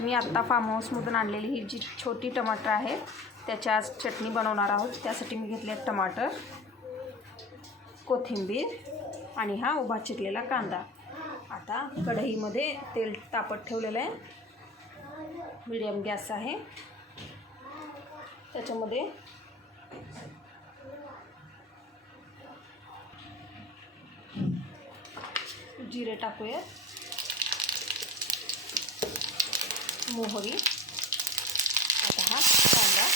मी आत्ता फार्म हाऊसमधून आणलेली ही जी छोटी टमाटर आहे त्याची आज चटणी बनवणार आहोत। त्यासाठी मी घेतले टमाटर, कोथिंबीर आणि हा उभा चिरलेला कांदा। आता कढईमध्ये तेल तापत ठेवलेलं आहे, मीडियम गॅस आहे। त्याच्यामध्ये जिरे टाकूया, मोहरी, आता हा कांदा,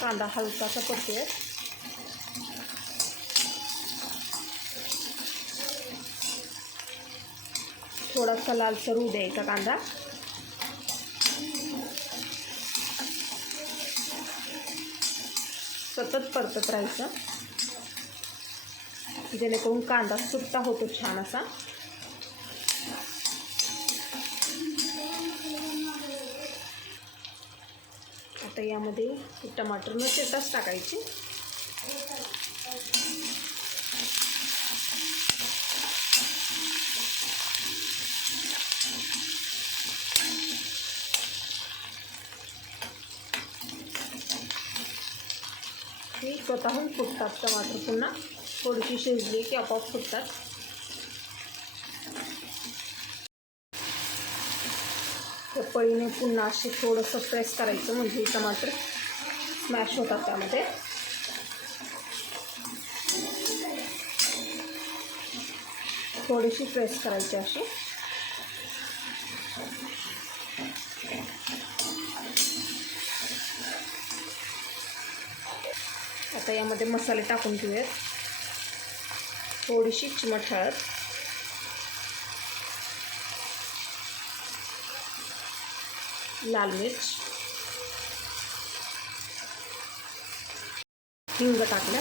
कांदा हलकासा परतूया। थोडासा लालसर होऊ द्यायचा कांदा। सतत परतत राहायचं जेणेकरून कांदा सुट्टा होतो छान असा। आता यामध्ये टमाटर न चिरताच टाकायचे। ही स्वतःहून फुटतात टमाटर, पुन्हा थोडीशी शिजली की आपोआप फुटतात। त्या पळीने पुन्हा असे थोडंसं प्रेस करायचं म्हणजे टमाटर स्मॅश होतात त्यामध्ये। थोडीशी प्रेस करायची अशी। आता यामध्ये मसाले टाकून घेऊयात। थोडीशी चिमट हळद, लाल मिर्च, हिंग टाकलं।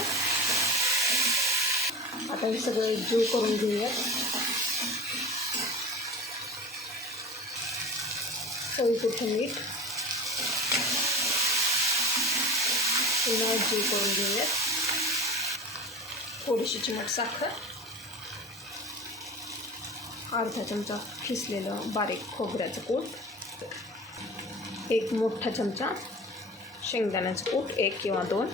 आता हे सगळं एकजीव करून घेऊयात। चवीपुरतं मीठ, पुन्हा एकजीव करून घेऊयात। थोडीशी चिमट साखर, अर्धा चमचा खिसलेलं बारीक खोबऱ्याचं कूट, एक मोठा चमचा शेंगदाण्याचं कूट, 1 किंवा 2।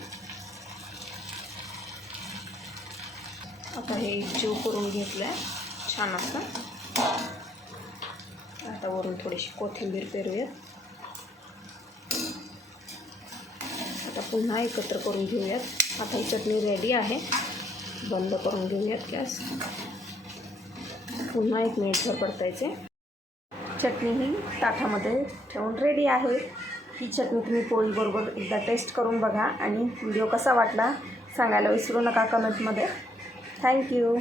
आता हे एकजीव करून घेतलं आहे छान असं। आता वरून थोडीशी कोथिंबीर पेरूयात। आता पुन्हा एकत्र करून घेऊयात। आता ही चटणी रेडी आहे, बंद करून घेऊयात गॅस। पुन्हा 1 मिनिटभर परतायचे। चटणी ही ताटामध्ये ठेवून रेडी आहे। ही चटणी तुम्ही पोळीबरोबर एकदा टेस्ट करून बघा आणि व्हिडिओ कसा वाटला सांगायला विसरू नका कमेंटमध्ये। थँक्यू।